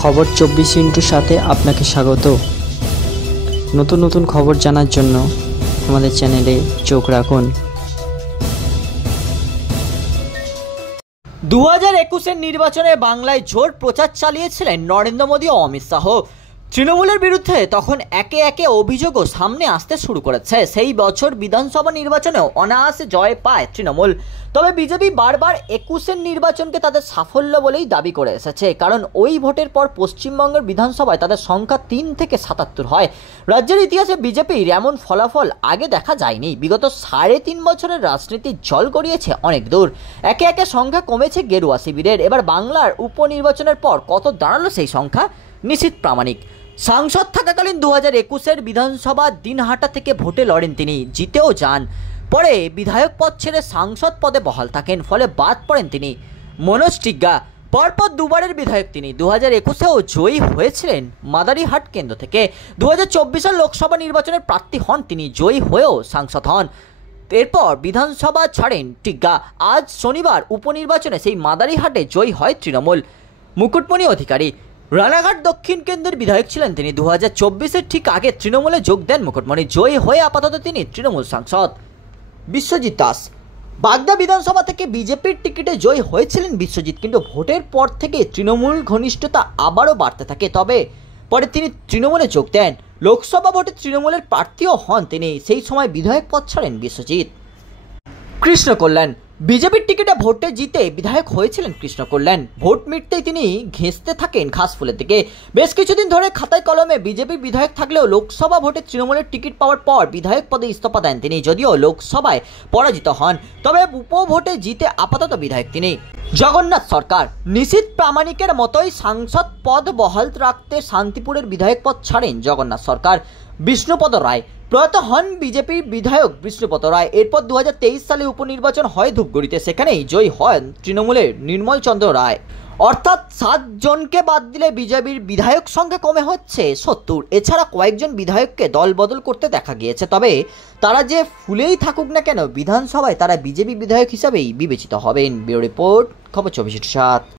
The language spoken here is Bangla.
খবর 24 সাথে আপনাকে স্বাগত। নতুন নতুন খবর জানার জন্য আমাদের চ্যানেলে চোখ রাখুন। 2021 নির্বাচনে বাংলায় জোর প্রচার চালিয়েছিলেন নরেন্দ্র মোদী ও অমিত শাহ। তৃণমূলের বিরুদ্ধে তখন একে একে অভিযোগও সামনে আসতে শুরু করেছে। সেই বছর বিধানসভা নির্বাচনেও অনায়াসে জয় পায় তৃণমূল। তবে বিজেপি বারবার 21 নির্বাচনকে তাদের সাফল্য বলেই দাবি করে এসেছে, কারণ ওই ভোটের পর পশ্চিমবঙ্গের বিধানসভায় তাদের সংখ্যা 3 থেকে 77 হয়। রাজ্যের ইতিহাসে বিজেপির এমন ফলাফল আগে দেখা যায়নি। বিগত 3.5 বছরের রাজনীতির জল গড়িয়েছে অনেক দূর। একে একে সংখ্যা কমেছে গেরুয়া শিবিরের। এবার বাংলার উপনির্বাচনের পর কত দাঁড়ালো সেই সংখ্যা? নিশ্চিত প্রামাণিক। সাংসদ থাকাকালীন 2021 বিধানসভা দিনহাটা থেকে ভোটে লড়েন তিনি, জিতেও যান। পরে বিধায়ক পদ ছেড়ে সাংসদ পদে বহাল থাকেন, ফলে বাদ পড়েন তিনি। মনোজ টিগ্গা পরপর দুবারের বিধায়ক তিনি। 2021-এও জয়ী হয়েছিলেন মাদারিহাট কেন্দ্র থেকে। 2024 লোকসভা নির্বাচনের প্রার্থী হন তিনি, জয়ী হয়েও সাংসদ হন। এরপর বিধানসভা ছাড়েন টিগ্গা। আজ শনিবার উপনির্বাচনে সেই মাদারিহাটে জয়ী হয় তৃণমূল। মুকুটমণি অধিকারী রানাঘাট দক্ষিণ কেন্দ্রের বিধায়ক ছিলেন তিনি। 2024-এর ঠিক আগে তৃণমূলে যোগ দেন মুকুটমণি। জয়ী হয়ে আপাতত তিনি তৃণমূল সাংসদ। বিশ্বজিৎ দাস বাগদা বিধানসভা থেকে বিজেপির টিকিটে জয়ী হয়েছিলেন বিশ্বজিৎ, কিন্তু ভোটের পর থেকে তৃণমূল ঘনিষ্ঠতা আবারও বাড়তে থাকে। তবে পরে তিনি তৃণমূলে যোগ দেন। লোকসভা ভোটে তৃণমূলের প্রার্থীও হন তিনি। সেই সময় বিধায়ক পদ ছাড়েন বিশ্বজিৎ। কৃষ্ণ কল্যাণ বিজেপির টিকিটে ভোটে জিতে বিধায়ক হয়েছিলেন কৃষ্ণ কল্যাণ। ভোট মিটতেই তিনি ঘেঁষতে থাকেন ঘাসফুলের দিকে। বেশ কিছুদিন ধরে খাতায় কলমে বিজেপির বিধায়ক থাকলেও লোকসভা ভোটে তৃণমূলের টিকিট পাওয়ার পর বিধায়ক পদে ইস্তফা দেন তিনি। যদিও লোকসভায় পরাজিত হন, তবে উপভোটে জিতে আপাতত বিধায়ক তিনি। জগন্নাথ সরকার নিশীথ প্রামাণিকের মতোই সাংসদ পদ বহাল রাখতে শান্তিপুরের বিধায়ক পদ ছাড়েন জগন্নাথ সরকার। বিষ্ণুপদ রায় প্রয়াত হন বিজেপির বিধায়ক বিষ্ণুপদ রায়। এরপর 2023 সালে উপনির্বাচন হয় ধূপগুড়িতে, সেখানেই জয়ী হন তৃণমূলের নির্মল চন্দ্র রায়। অর্থাৎ 7 জনকে বাদ দিলে বিজেপির বিধায়ক সংখ্যা কমে হচ্ছে 70। এছাড়া কয়েকজন বিধায়ককে দল বদল করতে দেখা গিয়েছে। তবে তারা যে ফুলেই থাকুক না কেন, বিধানসভায় তারা বিজেপি বিধায়ক হিসাবেই বিবেচিত হবেন। ব্যুরো রিপোর্ট, খবর 24/7।